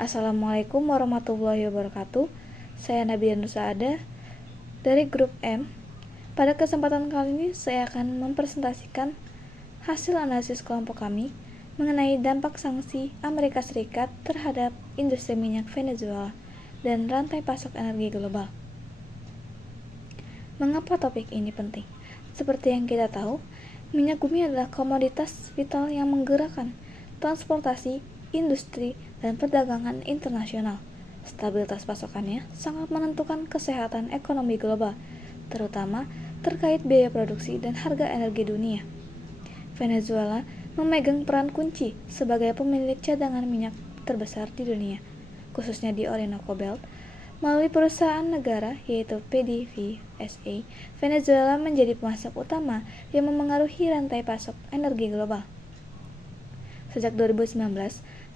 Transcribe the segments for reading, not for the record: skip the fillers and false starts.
Assalamualaikum warahmatullahi wabarakatuh. Saya Nabilah Nur Saada dari grup M. Pada kesempatan kali ini saya akan mempresentasikan hasil analisis kelompok kami mengenai dampak sanksi Amerika Serikat terhadap industri minyak Venezuela dan rantai pasok energi global. Mengapa topik ini penting? Seperti yang kita tahu, minyak bumi adalah komoditas vital yang menggerakkan transportasi, industri, dan perdagangan internasional. Stabilitas pasokannya sangat menentukan kesehatan ekonomi global, terutama terkait biaya produksi dan harga energi dunia. Venezuela memegang peran kunci sebagai pemilik cadangan minyak terbesar di dunia, khususnya di Orinoco Belt. Melalui perusahaan negara yaitu PDVSA, Venezuela menjadi pemasok utama yang memengaruhi rantai pasok energi global. Sejak 2019,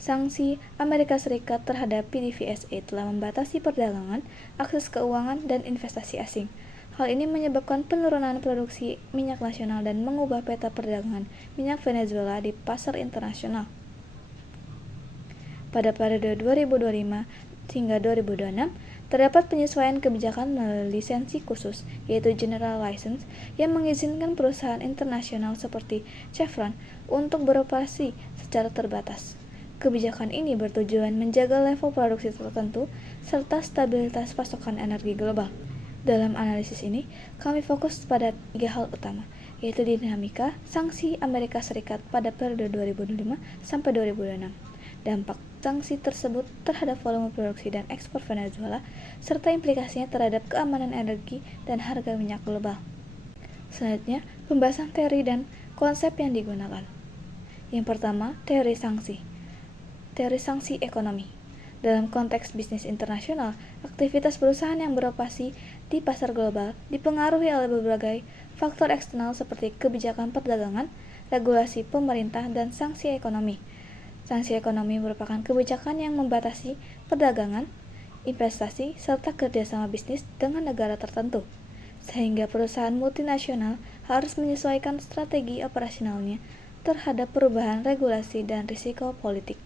sanksi Amerika Serikat terhadap PDVSA telah membatasi perdagangan, akses keuangan, dan investasi asing. Hal ini menyebabkan penurunan produksi minyak nasional dan mengubah peta perdagangan minyak Venezuela di pasar internasional. Pada periode 2025 hingga 2026, terdapat penyesuaian kebijakan melalui lisensi khusus, yaitu General License, yang mengizinkan perusahaan internasional seperti Chevron untuk beroperasi secara terbatas. Kebijakan ini bertujuan menjaga level produksi tertentu serta stabilitas pasokan energi global. Dalam analisis ini, kami fokus pada 3 hal utama, yaitu dinamika sanksi Amerika Serikat pada periode 2005 sampai 2006, dampak sanksi tersebut terhadap volume produksi dan ekspor Venezuela, serta implikasinya terhadap keamanan energi dan harga minyak global. Selanjutnya, pembahasan teori dan konsep yang digunakan. Yang pertama, teori sanksi. Teori sanksi ekonomi. Dalam konteks bisnis internasional, aktivitas perusahaan yang beroperasi di pasar global dipengaruhi oleh berbagai faktor eksternal seperti kebijakan perdagangan, regulasi pemerintah, dan sanksi ekonomi. Sanksi ekonomi merupakan kebijakan yang membatasi perdagangan, investasi, serta kerjasama bisnis dengan negara tertentu, sehingga perusahaan multinasional harus menyesuaikan strategi operasionalnya terhadap perubahan regulasi dan risiko politik.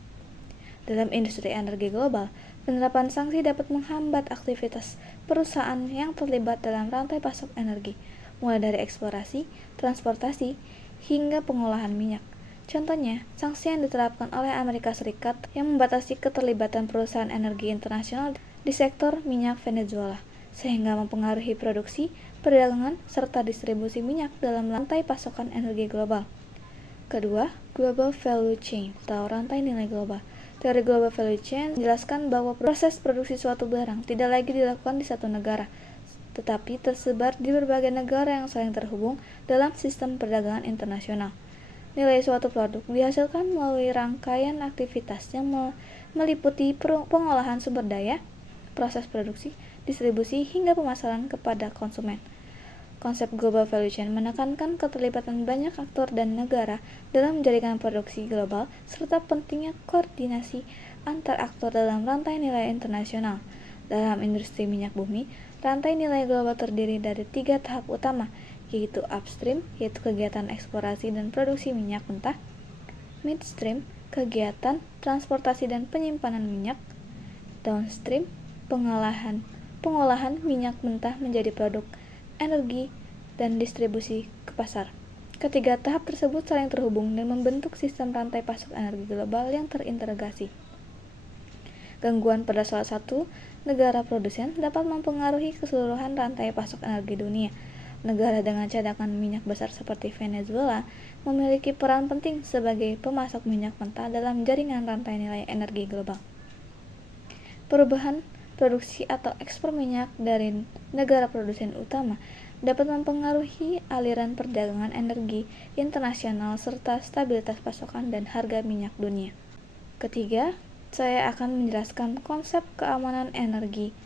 Dalam industri energi global, penerapan sanksi dapat menghambat aktivitas perusahaan yang terlibat dalam rantai pasok energi, mulai dari eksplorasi, transportasi, hingga pengolahan minyak. Contohnya, sanksi yang diterapkan oleh Amerika Serikat yang membatasi keterlibatan perusahaan energi internasional di sektor minyak Venezuela, sehingga mempengaruhi produksi, perdagangan, serta distribusi minyak dalam rantai pasokan energi global. Kedua, Global Value Chain atau rantai nilai global. Teori Global Value Chain menjelaskan bahwa proses produksi suatu barang tidak lagi dilakukan di satu negara, tetapi tersebar di berbagai negara yang saling terhubung dalam sistem perdagangan internasional. Nilai suatu produk dihasilkan melalui rangkaian aktivitas yang meliputi pengolahan sumber daya, proses produksi, distribusi, hingga pemasaran kepada konsumen. Konsep Global Value Chain menekankan keterlibatan banyak aktor dan negara dalam menjadikan produksi global, serta pentingnya koordinasi antar aktor dalam rantai nilai internasional. Dalam industri minyak bumi, rantai nilai global terdiri dari 3 tahap utama, yaitu upstream, yaitu kegiatan eksplorasi dan produksi minyak mentah, midstream, kegiatan transportasi dan penyimpanan minyak, downstream, pengolahan minyak mentah menjadi produk energi, dan distribusi ke pasar. Ketiga tahap tersebut saling terhubung dan membentuk sistem rantai pasok energi global yang terintegrasi. Gangguan pada salah satu negara produsen dapat mempengaruhi keseluruhan rantai pasok energi dunia. Negara dengan cadangan minyak besar seperti Venezuela memiliki peran penting sebagai pemasok minyak mentah dalam jaringan rantai nilai energi global. Perubahan produksi atau ekspor minyak dari negara produsen utama dapat mempengaruhi aliran perdagangan energi internasional serta stabilitas pasokan dan harga minyak dunia. Ketiga, saya akan menjelaskan konsep keamanan energi.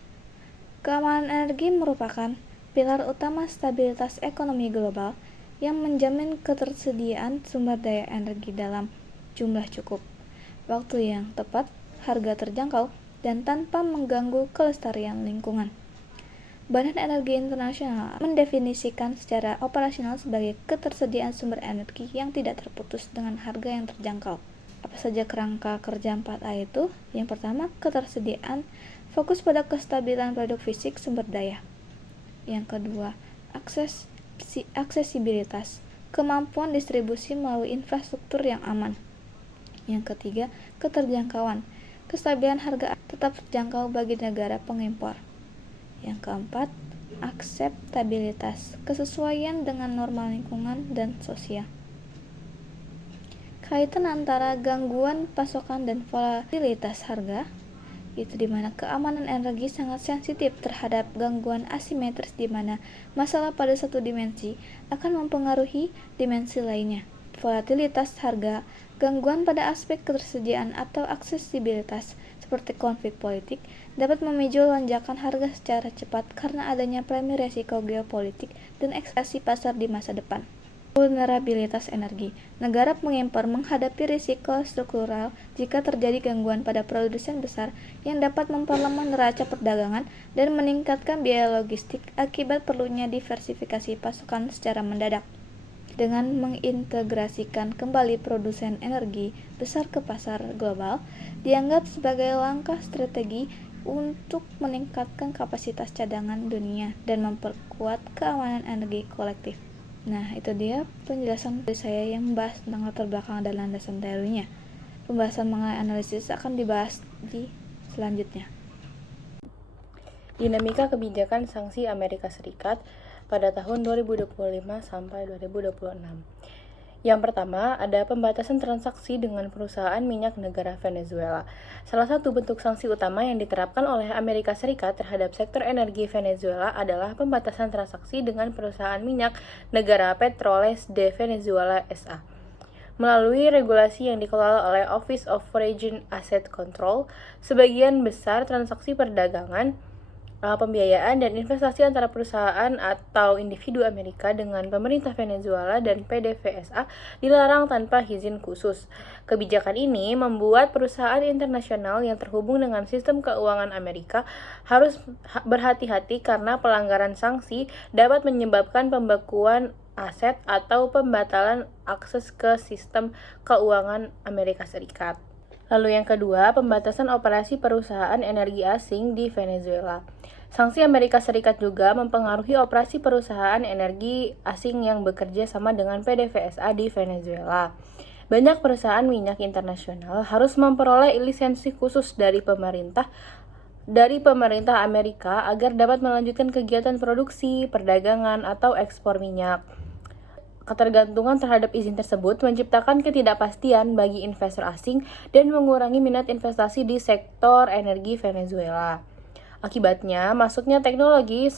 Keamanan energi merupakan pilar utama stabilitas ekonomi global yang menjamin ketersediaan sumber daya energi dalam jumlah cukup, waktu yang tepat, harga terjangkau, dan tanpa mengganggu kelestarian lingkungan. Badan Energi Internasional mendefinisikan secara operasional sebagai ketersediaan sumber energi yang tidak terputus dengan harga yang terjangkau. Apa saja kerangka kerja 4A itu? Yang pertama, ketersediaan, fokus pada kestabilan produk fisik sumber daya. Yang kedua, aksesibilitas, kemampuan distribusi melalui infrastruktur yang aman. Yang ketiga, keterjangkauan, kestabilan harga tetap terjangkau bagi negara pengimpor. Yang keempat, akseptabilitas, kesesuaian dengan norma lingkungan dan sosial. Kaitan antara gangguan pasokan dan volatilitas harga, itu di mana keamanan energi sangat sensitif terhadap gangguan asimetris di mana masalah pada satu dimensi akan mempengaruhi dimensi lainnya. Volatilitas harga, gangguan pada aspek ketersediaan atau aksesibilitas seperti konflik politik dapat memicu lonjakan harga secara cepat karena adanya premi resiko geopolitik dan ekspektasi pasar di masa depan. Vulnerabilitas energi. Negara pengimpor menghadapi risiko struktural jika terjadi gangguan pada produsen besar yang dapat memperlemah neraca perdagangan dan meningkatkan biaya logistik akibat perlunya diversifikasi pasokan secara mendadak. Dengan mengintegrasikan kembali produsen energi besar ke pasar global, dianggap sebagai langkah strategi untuk meningkatkan kapasitas cadangan dunia dan memperkuat keamanan energi kolektif. Nah, itu dia penjelasan dari saya yang membahas tentang latar belakang dan landasan teorinya. Pembahasan mengenai analisis akan dibahas di selanjutnya. Dinamika kebijakan sanksi Amerika Serikat pada tahun 2025 sampai 2026. Yang pertama, ada pembatasan transaksi dengan perusahaan minyak negara Venezuela. Salah satu bentuk sanksi utama yang diterapkan oleh Amerika Serikat terhadap sektor energi Venezuela adalah pembatasan transaksi dengan perusahaan minyak negara Petroles de Venezuela S.A. Melalui regulasi yang dikelola oleh Office of Foreign Asset Control, sebagian besar transaksi perdagangan, pembiayaan dan investasi antara perusahaan atau individu Amerika dengan pemerintah Venezuela dan PDVSA dilarang tanpa izin khusus. Kebijakan ini membuat perusahaan internasional yang terhubung dengan sistem keuangan Amerika harus berhati-hati karena pelanggaran sanksi dapat menyebabkan pembekuan aset atau pembatalan akses ke sistem keuangan Amerika Serikat. Lalu yang kedua, pembatasan operasi perusahaan energi asing di Venezuela. Sanksi Amerika Serikat juga mempengaruhi operasi perusahaan energi asing yang bekerja sama dengan PDVSA di Venezuela. Banyak perusahaan minyak internasional harus memperoleh lisensi khusus dari pemerintah Amerika agar dapat melanjutkan kegiatan produksi, perdagangan, atau ekspor minyak. Ketergantungan terhadap izin tersebut menciptakan ketidakpastian bagi investor asing dan mengurangi minat investasi di sektor energi Venezuela. Akibatnya, masuknya teknologi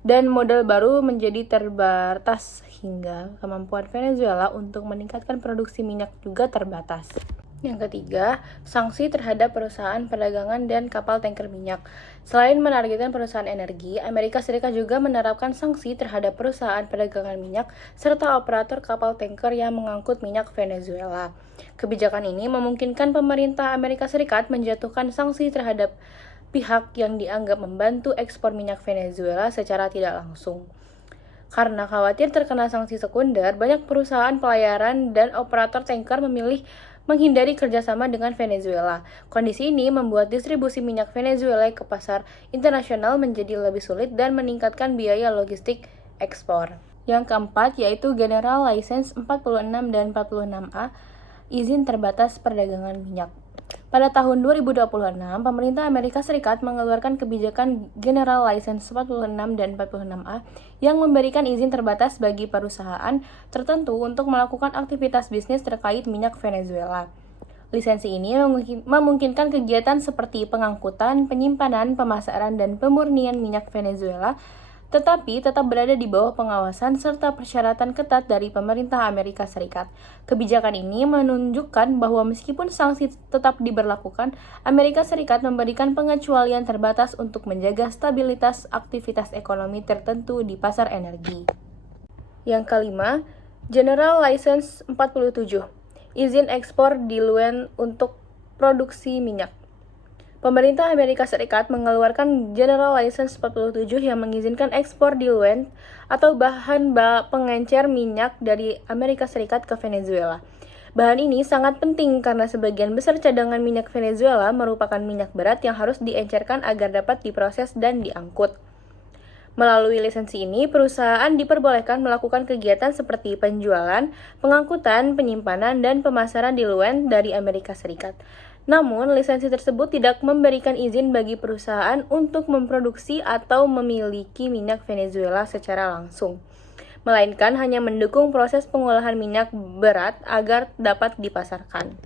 dan model baru menjadi terbatas hingga kemampuan Venezuela untuk meningkatkan produksi minyak juga terbatas. Yang ketiga, sanksi terhadap perusahaan perdagangan dan kapal tanker minyak. Selain menargetkan perusahaan energi, Amerika Serikat juga menerapkan sanksi terhadap perusahaan perdagangan minyak serta operator kapal tanker yang mengangkut minyak Venezuela. Kebijakan ini memungkinkan pemerintah Amerika Serikat menjatuhkan sanksi terhadap pihak yang dianggap membantu ekspor minyak Venezuela secara tidak langsung. Karena khawatir terkena sanksi sekunder, banyak perusahaan pelayaran dan operator tanker memilih menghindari kerjasama dengan Venezuela. Kondisi ini membuat distribusi minyak Venezuela ke pasar internasional menjadi lebih sulit dan meningkatkan biaya logistik ekspor. Yang keempat yaitu General License 46 dan 46A, izin terbatas perdagangan minyak. Pada tahun 2026, pemerintah Amerika Serikat mengeluarkan kebijakan General License 46 dan 46A yang memberikan izin terbatas bagi perusahaan tertentu untuk melakukan aktivitas bisnis terkait minyak Venezuela. Lisensi ini memungkinkan kegiatan seperti pengangkutan, penyimpanan, pemasaran, dan pemurnian minyak Venezuela, tetapi tetap berada di bawah pengawasan serta persyaratan ketat dari pemerintah Amerika Serikat. Kebijakan ini menunjukkan bahwa meskipun sanksi tetap diberlakukan, Amerika Serikat memberikan pengecualian terbatas untuk menjaga stabilitas aktivitas ekonomi tertentu di pasar energi. Yang kelima, General License 47, izin ekspor diluent untuk produksi minyak. Pemerintah Amerika Serikat mengeluarkan General License 47 yang mengizinkan ekspor diluent atau bahan pengencer minyak dari Amerika Serikat ke Venezuela. Bahan ini sangat penting karena sebagian besar cadangan minyak Venezuela merupakan minyak berat yang harus diencerkan agar dapat diproses dan diangkut. Melalui lisensi ini, perusahaan diperbolehkan melakukan kegiatan seperti penjualan, pengangkutan, penyimpanan, dan pemasaran diluent dari Amerika Serikat. Namun, lisensi tersebut tidak memberikan izin bagi perusahaan untuk memproduksi atau memiliki minyak Venezuela secara langsung, melainkan hanya mendukung proses pengolahan minyak berat agar dapat dipasarkan.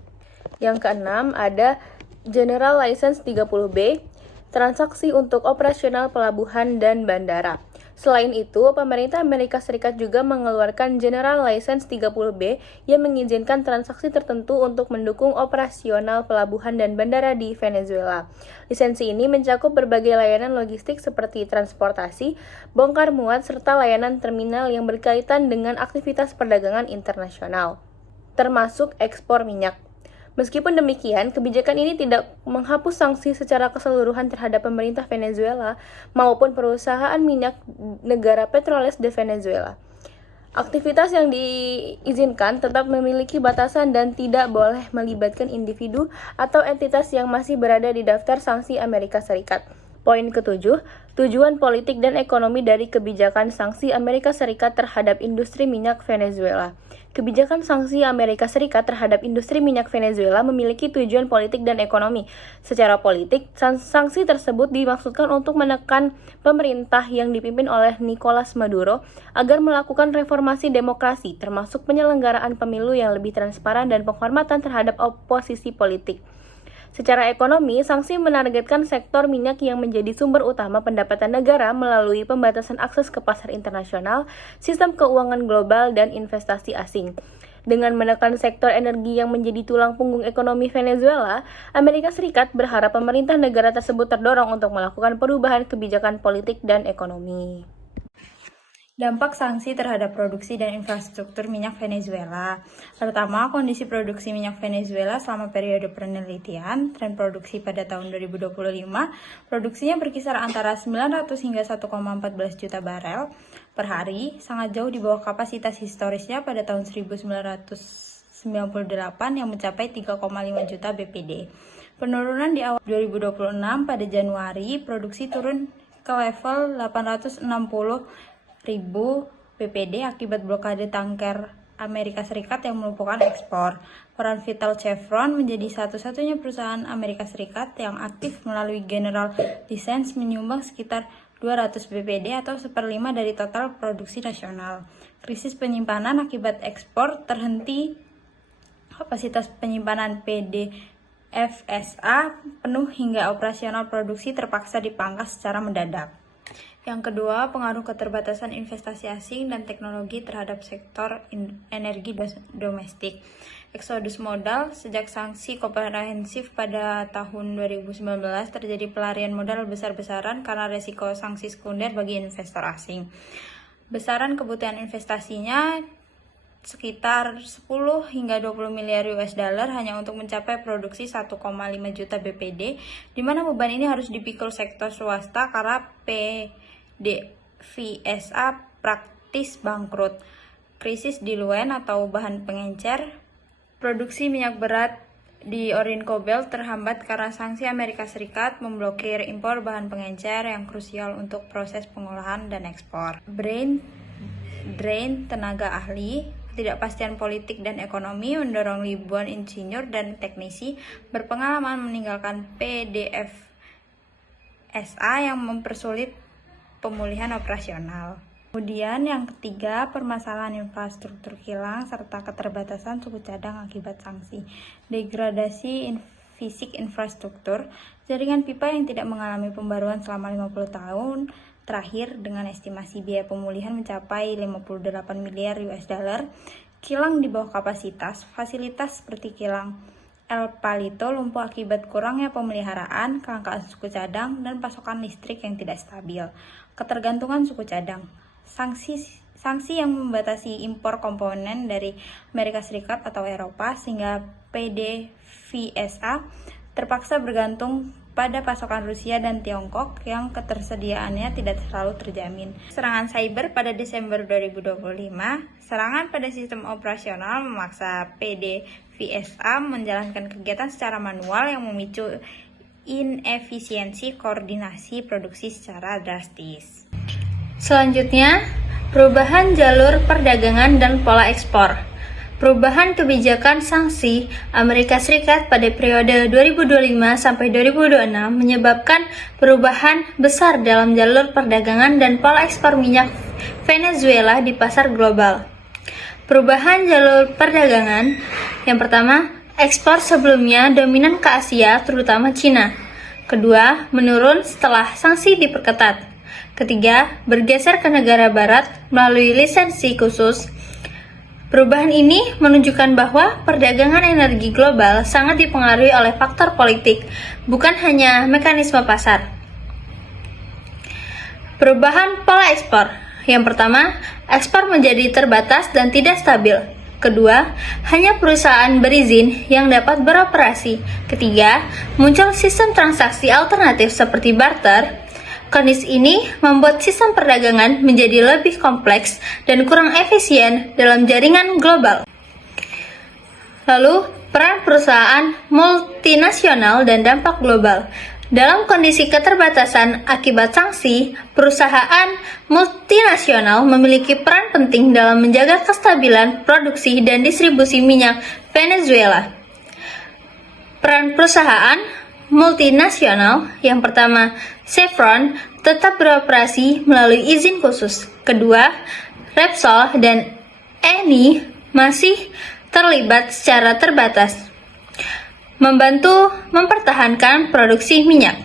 Yang keenam, ada General License 30B, transaksi untuk operasional pelabuhan dan bandara. Selain itu, pemerintah Amerika Serikat juga mengeluarkan General License 30B yang mengizinkan transaksi tertentu untuk mendukung operasional pelabuhan dan bandara di Venezuela. Lisensi ini mencakup berbagai layanan logistik seperti transportasi, bongkar muat, serta layanan terminal yang berkaitan dengan aktivitas perdagangan internasional, termasuk ekspor minyak. Meskipun demikian, kebijakan ini tidak menghapus sanksi secara keseluruhan terhadap pemerintah Venezuela maupun perusahaan minyak negara Petroles de Venezuela. Aktivitas yang diizinkan tetap memiliki batasan dan tidak boleh melibatkan individu atau entitas yang masih berada di daftar sanksi Amerika Serikat. Poin ketujuh, tujuan politik dan ekonomi dari kebijakan sanksi Amerika Serikat terhadap industri minyak Venezuela. Kebijakan sanksi Amerika Serikat terhadap industri minyak Venezuela memiliki tujuan politik dan ekonomi. Secara politik, sanksi tersebut dimaksudkan untuk menekan pemerintah yang dipimpin oleh Nicolas Maduro agar melakukan reformasi demokrasi, termasuk penyelenggaraan pemilu yang lebih transparan dan penghormatan terhadap oposisi politik. Secara ekonomi, sanksi menargetkan sektor minyak yang menjadi sumber utama pendapatan negara melalui pembatasan akses ke pasar internasional, sistem keuangan global, dan investasi asing. Dengan menekan sektor energi yang menjadi tulang punggung ekonomi Venezuela, Amerika Serikat berharap pemerintah negara tersebut terdorong untuk melakukan perubahan kebijakan politik dan ekonomi. Dampak sanksi terhadap produksi dan infrastruktur minyak Venezuela. Pertama, kondisi produksi minyak Venezuela selama periode penelitian, tren produksi pada tahun 2025, produksinya berkisar antara 900 hingga 1,14 juta barel per hari, sangat jauh di bawah kapasitas historisnya pada tahun 1998 yang mencapai 3,5 juta BPD. Penurunan di awal 2026 pada Januari, produksi turun ke level 860.000 BPD akibat blokade tanker Amerika Serikat yang melumpuhkan ekspor. Peran vital Chevron menjadi satu-satunya perusahaan Amerika Serikat yang aktif melalui General License menyumbang sekitar 200 BPD atau 1/5 dari total produksi nasional. Krisis penyimpanan akibat ekspor terhenti, kapasitas penyimpanan PDVSA penuh hingga operasional produksi terpaksa dipangkas secara mendadak. Yang kedua, pengaruh keterbatasan investasi asing dan teknologi terhadap sektor energi domestik. Eksodus modal. Sejak sanksi komprehensif pada tahun 2019 terjadi pelarian modal besar-besaran karena resiko sanksi sekunder bagi investor asing. Besaran kebutuhan investasinya sekitar 10 hingga 20 miliar US dollar hanya untuk mencapai produksi 1,5 juta BPD, di mana beban ini harus dipikul sektor swasta karena PDVSA praktis bangkrut. Krisis diluent atau bahan pengencer. Produksi minyak berat di Orinoco Belt terhambat karena sanksi Amerika Serikat memblokir impor bahan pengencer yang krusial untuk proses pengolahan dan ekspor. Drain tenaga ahli. Ketidakpastian politik dan ekonomi mendorong ribuan insinyur dan teknisi berpengalaman meninggalkan PDVSA yang mempersulit pemulihan operasional. Kemudian yang ketiga, permasalahan infrastruktur kilang serta keterbatasan suku cadang akibat sanksi. Degradasi fisik infrastruktur, jaringan pipa yang tidak mengalami pembaruan selama 50 tahun terakhir dengan estimasi biaya pemulihan mencapai 58 miliar US dollar. Kilang di bawah kapasitas, fasilitas seperti kilang El Palito lumpuh akibat kurangnya pemeliharaan, kelangkaan suku cadang, dan pasokan listrik yang tidak stabil. Ketergantungan suku cadang. Sanksi yang membatasi impor komponen dari Amerika Serikat atau Eropa sehingga PDVSA terpaksa bergantung pada pasokan Rusia dan Tiongkok yang ketersediaannya tidak selalu terjamin. Serangan cyber pada Desember 2025, serangan pada sistem operasional memaksa PD VSA menjalankan kegiatan secara manual yang memicu inefisiensi koordinasi produksi secara drastis. Selanjutnya, perubahan jalur perdagangan dan pola ekspor. Perubahan kebijakan sanksi Amerika Serikat pada periode 2025 sampai 2026 menyebabkan perubahan besar dalam jalur perdagangan dan pola ekspor minyak Venezuela di pasar global. Perubahan jalur perdagangan. Yang pertama, ekspor sebelumnya dominan ke Asia, terutama Cina. Kedua, menurun setelah sanksi diperketat. Ketiga, bergeser ke negara barat melalui lisensi khusus. Perubahan ini menunjukkan bahwa perdagangan energi global sangat dipengaruhi oleh faktor politik, bukan hanya mekanisme pasar. Perubahan pola ekspor. Yang pertama, ekspor menjadi terbatas dan tidak stabil. Kedua, hanya perusahaan berizin yang dapat beroperasi. Ketiga, muncul sistem transaksi alternatif seperti barter. Kondisi ini membuat sistem perdagangan menjadi lebih kompleks dan kurang efisien dalam jaringan global. Lalu, peran perusahaan multinasional dan dampak global. Dalam kondisi keterbatasan akibat sanksi, perusahaan multinasional memiliki peran penting dalam menjaga kestabilan produksi dan distribusi minyak Venezuela. Peran perusahaan multinasional, yang pertama, Chevron tetap beroperasi melalui izin khusus. Kedua, Repsol dan Eni masih terlibat secara terbatas, membantu mempertahankan produksi minyak.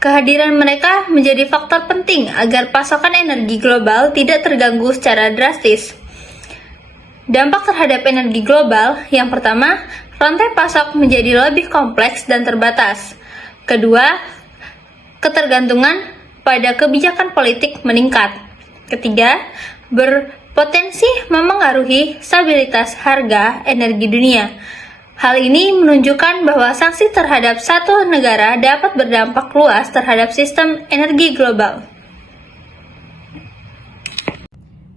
Kehadiran mereka menjadi faktor penting agar pasokan energi global tidak terganggu secara drastis. Dampak terhadap energi global, yang pertama, rantai pasok menjadi lebih kompleks dan terbatas. Kedua, ketergantungan pada kebijakan politik meningkat. Ketiga, berpotensi memengaruhi stabilitas harga energi dunia. Hal ini menunjukkan bahwa sanksi terhadap satu negara dapat berdampak luas terhadap sistem energi global.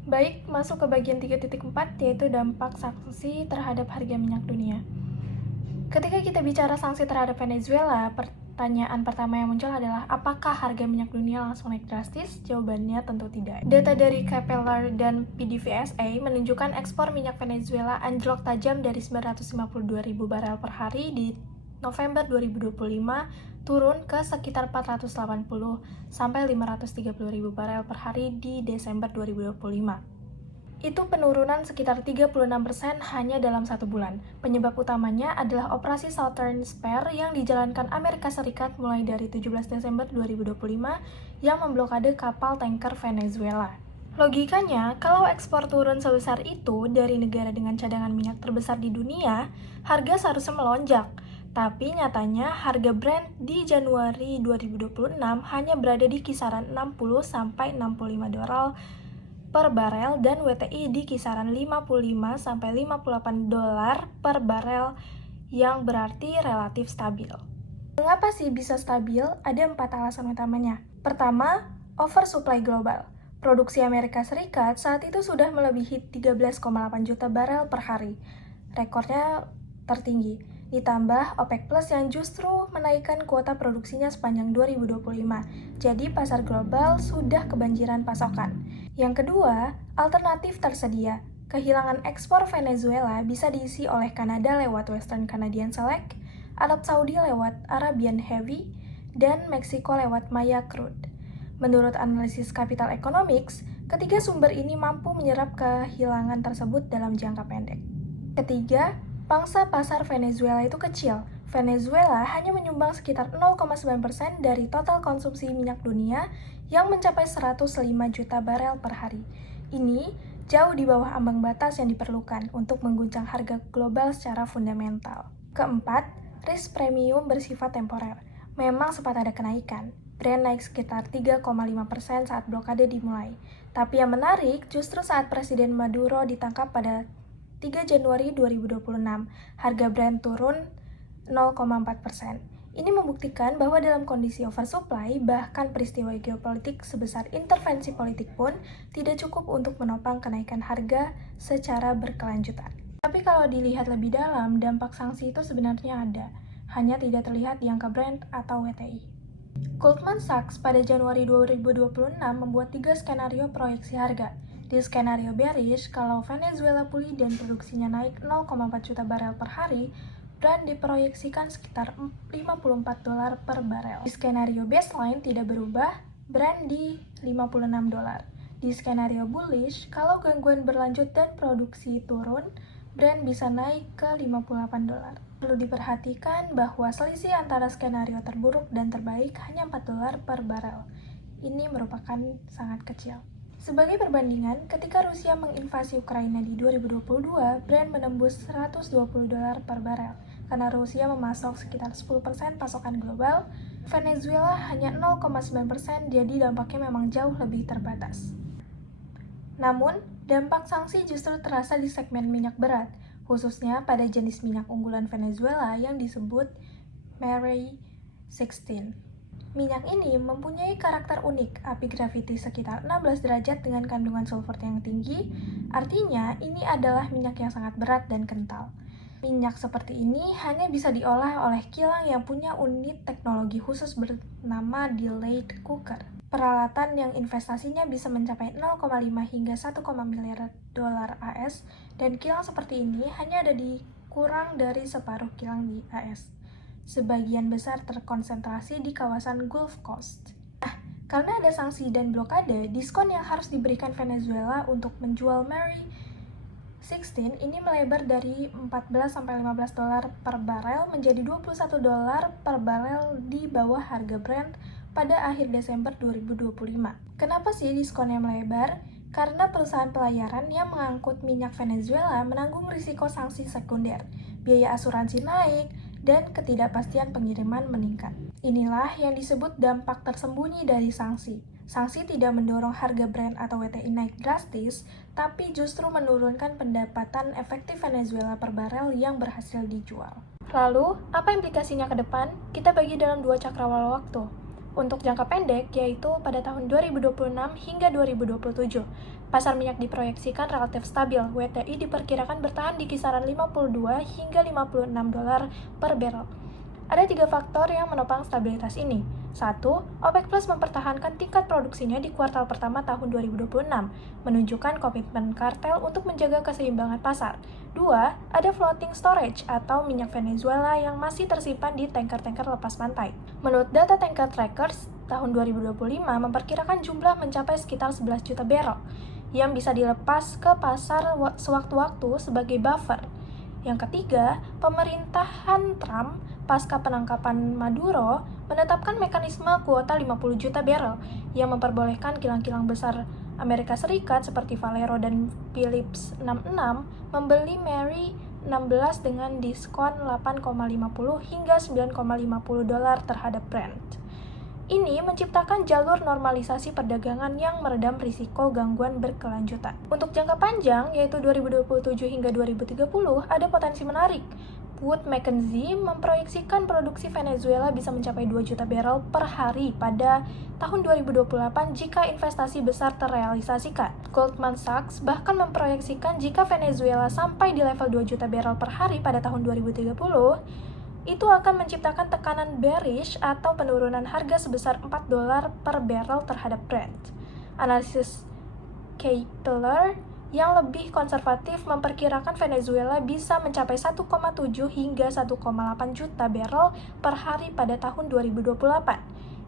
Baik, masuk ke bagian 3.4 yaitu dampak sanksi terhadap harga minyak dunia. Ketika kita bicara sanksi terhadap Venezuela, pertanyaan pertama yang muncul adalah apakah harga minyak dunia langsung naik drastis? Jawabannya tentu tidak. Data dari Capeller dan PDVSA menunjukkan ekspor minyak Venezuela anjlok tajam dari 952.000 barel per hari di November 2025 turun ke sekitar 480 sampai 530.000 barel per hari di Desember 2025. Itu penurunan sekitar 36% hanya dalam satu bulan. Penyebab utamanya adalah operasi Southern Spare yang dijalankan Amerika Serikat mulai dari 17 Desember 2025 yang memblokade kapal tanker Venezuela. Logikanya, kalau ekspor turun sebesar itu dari negara dengan cadangan minyak terbesar di dunia, harga seharusnya melonjak. Tapi nyatanya harga Brent di Januari 2026 hanya berada di kisaran 60-65 dolar per barel dan WTI di kisaran 55-58 dolar per barel yang berarti relatif stabil. Mengapa sih bisa stabil? Ada 4 alasan utamanya. Pertama, oversupply global. Produksi Amerika Serikat saat itu sudah melebihi 13,8 juta barel per hari. Rekornya tertinggi. Ditambah OPEC Plus yang justru menaikkan kuota produksinya sepanjang 2025. Jadi pasar global sudah kebanjiran pasokan. Yang kedua, alternatif tersedia. Kehilangan ekspor Venezuela bisa diisi oleh Kanada lewat Western Canadian Select, Arab Saudi lewat Arabian Heavy, dan Meksiko lewat Maya Crude. Menurut analisis Capital Economics, ketiga sumber ini mampu menyerap kehilangan tersebut dalam jangka pendek. Ketiga, pangsa pasar Venezuela itu kecil. Venezuela hanya menyumbang sekitar 0,9% dari total konsumsi minyak dunia yang mencapai 105 juta barel per hari. Ini jauh di bawah ambang batas yang diperlukan untuk mengguncang harga global secara fundamental. Keempat, risk premium bersifat temporer. Memang sempat ada kenaikan. Brent naik sekitar 3,5% saat blokade dimulai. Tapi yang menarik justru saat Presiden Maduro ditangkap pada 3 Januari 2026, harga Brent turun 0,4%. Ini membuktikan bahwa dalam kondisi oversupply, bahkan peristiwa geopolitik sebesar intervensi politik pun tidak cukup untuk menopang kenaikan harga secara berkelanjutan. Tapi kalau dilihat lebih dalam, dampak sanksi itu sebenarnya ada, hanya tidak terlihat di angka Brent atau WTI. Goldman Sachs pada Januari 2026 membuat 3 skenario proyeksi harga. Di skenario bearish, kalau Venezuela pulih dan produksinya naik 0,4 juta barel per hari, Brent diproyeksikan sekitar $54 per barel. Di skenario baseline tidak berubah, Brent di $56. Di skenario bullish, kalau gangguan berlanjut dan produksi turun, Brent bisa naik ke $58. Perlu diperhatikan bahwa selisih antara skenario terburuk dan terbaik hanya $4 per barel. Ini merupakan sangat kecil. Sebagai perbandingan, ketika Rusia menginvasi Ukraina di 2022, Brent menembus $120 per barel. Karena Rusia memasok sekitar 10% pasokan global, Venezuela hanya 0,9%, jadi dampaknya memang jauh lebih terbatas. Namun, dampak sanksi justru terasa di segmen minyak berat, khususnya pada jenis minyak unggulan Venezuela yang disebut Mary 16. Minyak ini mempunyai karakter unik, api graviti sekitar 16 derajat dengan kandungan sulfur yang tinggi, artinya ini adalah minyak yang sangat berat dan kental. Minyak seperti ini hanya bisa diolah oleh kilang yang punya unit teknologi khusus bernama delayed cooker. Peralatan yang investasinya bisa mencapai 0,5 hingga 1, miliar dolar AS, dan kilang seperti ini hanya ada di kurang dari separuh kilang di AS. Sebagian besar terkonsentrasi di kawasan Gulf Coast. Karena ada sanksi dan blokade, diskon yang harus diberikan Venezuela untuk menjual Mary 16 ini melebar dari $14-15 per barel menjadi $21 per barel di bawah harga Brent pada akhir Desember 2025. Kenapa sih diskonnya melebar? Karena perusahaan pelayaran yang mengangkut minyak Venezuela menanggung risiko sanksi sekunder, biaya asuransi naik, dan ketidakpastian pengiriman meningkat. Inilah yang disebut dampak tersembunyi dari sanksi. Sanksi tidak mendorong harga Brent atau WTI naik drastis, tapi justru menurunkan pendapatan efektif Venezuela per barel yang berhasil dijual. Lalu, apa implikasinya ke depan? Kita bagi dalam 2 cakrawala waktu. Untuk jangka pendek, yaitu pada tahun 2026 hingga 2027, pasar minyak diproyeksikan relatif stabil. WTI diperkirakan bertahan di kisaran $52 hingga $56 per barrel. Ada 3 faktor yang menopang stabilitas ini. 1. OPEC Plus mempertahankan tingkat produksinya di kuartal pertama tahun 2026, menunjukkan komitmen kartel untuk menjaga keseimbangan pasar. 2. Ada floating storage atau minyak Venezuela yang masih tersimpan di tanker-tanker lepas pantai. Menurut data Tanker Trackers, tahun 2025 memperkirakan jumlah mencapai sekitar 11 juta barrel, yang bisa dilepas ke pasar sewaktu-waktu sebagai buffer. Yang ketiga, pemerintahan Trump pasca penangkapan Maduro menetapkan mekanisme kuota 50 juta barrel yang memperbolehkan kilang-kilang besar Amerika Serikat seperti Valero dan Phillips 66 membeli Mary 16 dengan diskon 8,50 hingga $9,50 terhadap Brent. Ini menciptakan jalur normalisasi perdagangan yang meredam risiko gangguan berkelanjutan. Untuk jangka panjang, yaitu 2027 hingga 2030, ada potensi menarik. Wood Mackenzie memproyeksikan produksi Venezuela bisa mencapai 2 juta barrel per hari pada tahun 2028 jika investasi besar terrealisasikan. Goldman Sachs bahkan memproyeksikan jika Venezuela sampai di level 2 juta barrel per hari pada tahun 2030, itu akan menciptakan tekanan bearish atau penurunan harga sebesar $4 per barrel terhadap Brent. Analisis Kepler yang lebih konservatif memperkirakan Venezuela bisa mencapai 1,7 hingga 1,8 juta barrel per hari pada tahun 2028.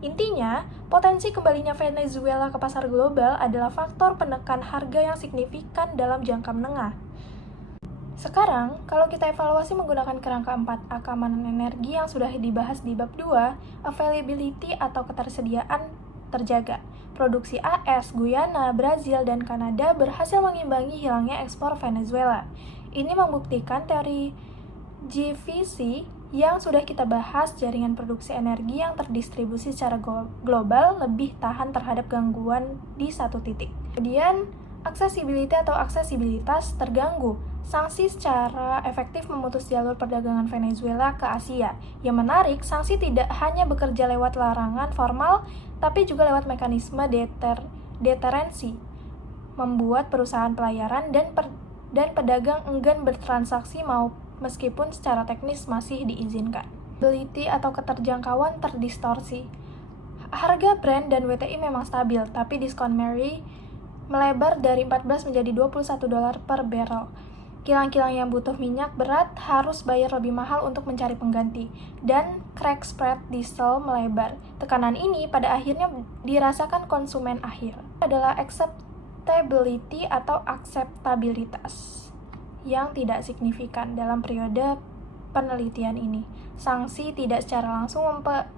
Intinya, potensi kembalinya Venezuela ke pasar global adalah faktor penekan harga yang signifikan dalam jangka menengah. Sekarang, kalau kita evaluasi menggunakan kerangka 4A keamanan energi yang sudah dibahas di bab 2, availability atau ketersediaan terjaga. Produksi AS, Guyana, Brazil, dan Kanada berhasil mengimbangi hilangnya ekspor Venezuela. Ini membuktikan teori GVC yang sudah kita bahas, jaringan produksi energi yang terdistribusi secara global lebih tahan terhadap gangguan di satu titik. Kemudian, aksesibilitas terganggu. Sanksi secara efektif memutus jalur perdagangan Venezuela ke Asia. Yang menarik, sanksi tidak hanya bekerja lewat larangan formal, tapi juga lewat mekanisme deterensi, membuat perusahaan pelayaran dan pedagang enggan bertransaksi meskipun secara teknis masih diizinkan. Ability atau keterjangkauan terdistorsi. Harga Brent dan WTI memang stabil, tapi diskon Mary melebar dari 14 menjadi $21 per barrel. Kilang-kilang yang butuh minyak berat harus bayar lebih mahal untuk mencari pengganti, dan crack spread diesel melebar. Tekanan ini pada akhirnya dirasakan konsumen akhir. Adalah acceptability atau akseptabilitas yang tidak signifikan dalam periode penelitian ini. Sanksi tidak secara langsung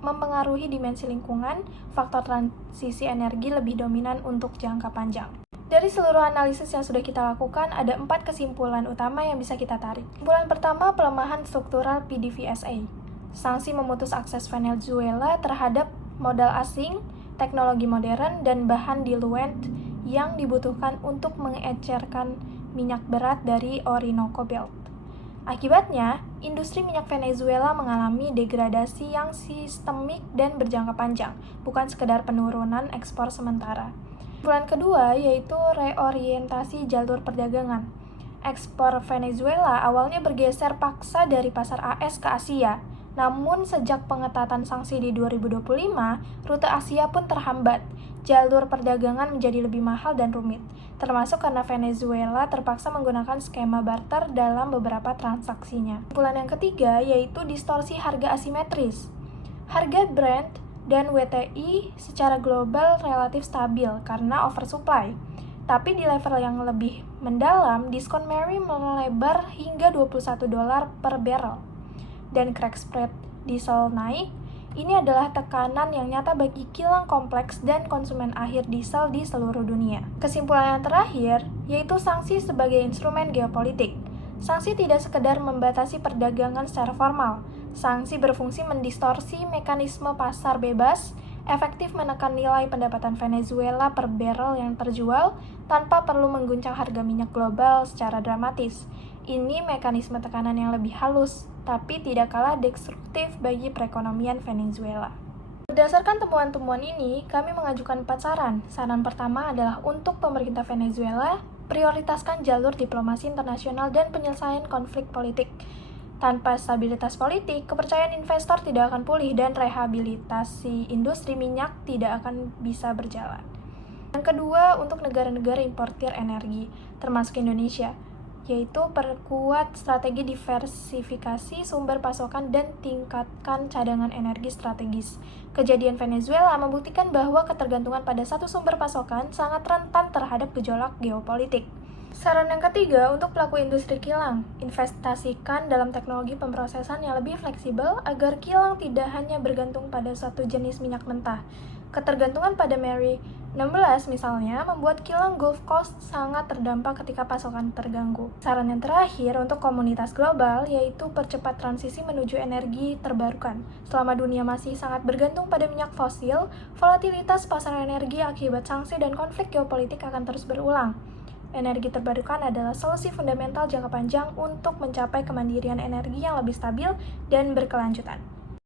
mempengaruhi dimensi lingkungan, faktor transisi energi lebih dominan untuk jangka panjang. Dari seluruh analisis yang sudah kita lakukan, ada 4 kesimpulan utama yang bisa kita tarik. Kesimpulan pertama, pelemahan struktural PDVSA. Sanksi memutus akses Venezuela terhadap modal asing, teknologi modern, dan bahan diluent yang dibutuhkan untuk mengecerkan minyak berat dari Orinoco Belt. Akibatnya, industri minyak Venezuela mengalami degradasi yang sistemik dan berjangka panjang, bukan sekedar penurunan ekspor sementara. Kesimpulan kedua yaitu reorientasi jalur perdagangan. Ekspor Venezuela awalnya bergeser paksa dari pasar AS ke Asia, namun sejak pengetatan sanksi di 2025, rute Asia pun terhambat. Jalur perdagangan menjadi lebih mahal dan rumit, termasuk karena Venezuela terpaksa menggunakan skema barter dalam beberapa transaksinya. Kesimpulan yang ketiga yaitu distorsi harga asimetris. Harga Brent dan WTI secara global relatif stabil karena oversupply. Tapi di level yang lebih mendalam, diskon Mary melebar hingga $21 per barrel. Dan crack spread diesel naik. Ini adalah tekanan yang nyata bagi kilang kompleks dan konsumen akhir diesel di seluruh dunia. Kesimpulan yang terakhir yaitu sanksi sebagai instrumen geopolitik. Sanksi tidak sekedar membatasi perdagangan secara formal. Sanksi berfungsi mendistorsi mekanisme pasar bebas, efektif menekan nilai pendapatan Venezuela per barrel yang terjual tanpa perlu mengguncang harga minyak global secara dramatis. Ini mekanisme tekanan yang lebih halus, tapi tidak kalah destruktif bagi perekonomian Venezuela. Berdasarkan temuan-temuan ini, kami mengajukan 4 saran. Saran pertama adalah untuk pemerintah Venezuela, prioritaskan jalur diplomasi internasional dan penyelesaian konflik politik. Tanpa stabilitas politik, kepercayaan investor tidak akan pulih dan rehabilitasi industri minyak tidak akan bisa berjalan. Yang kedua, untuk negara-negara importir energi, termasuk Indonesia, yaitu perkuat strategi diversifikasi sumber pasokan dan tingkatkan cadangan energi strategis. Kejadian Venezuela membuktikan bahwa ketergantungan pada satu sumber pasokan sangat rentan terhadap gejolak geopolitik. Saran yang ketiga, untuk pelaku industri kilang, investasikan dalam teknologi pemrosesan yang lebih fleksibel agar kilang tidak hanya bergantung pada satu jenis minyak mentah. Ketergantungan pada Mary 16 misalnya membuat kilang Gulf Coast sangat terdampak ketika pasokan terganggu. Saran yang terakhir untuk komunitas global yaitu percepat transisi menuju energi terbarukan. Selama dunia masih sangat bergantung pada minyak fosil, volatilitas pasar energi akibat sanksi dan konflik geopolitik akan terus berulang. Energi terbarukan adalah solusi fundamental jangka panjang untuk mencapai kemandirian energi yang lebih stabil dan berkelanjutan.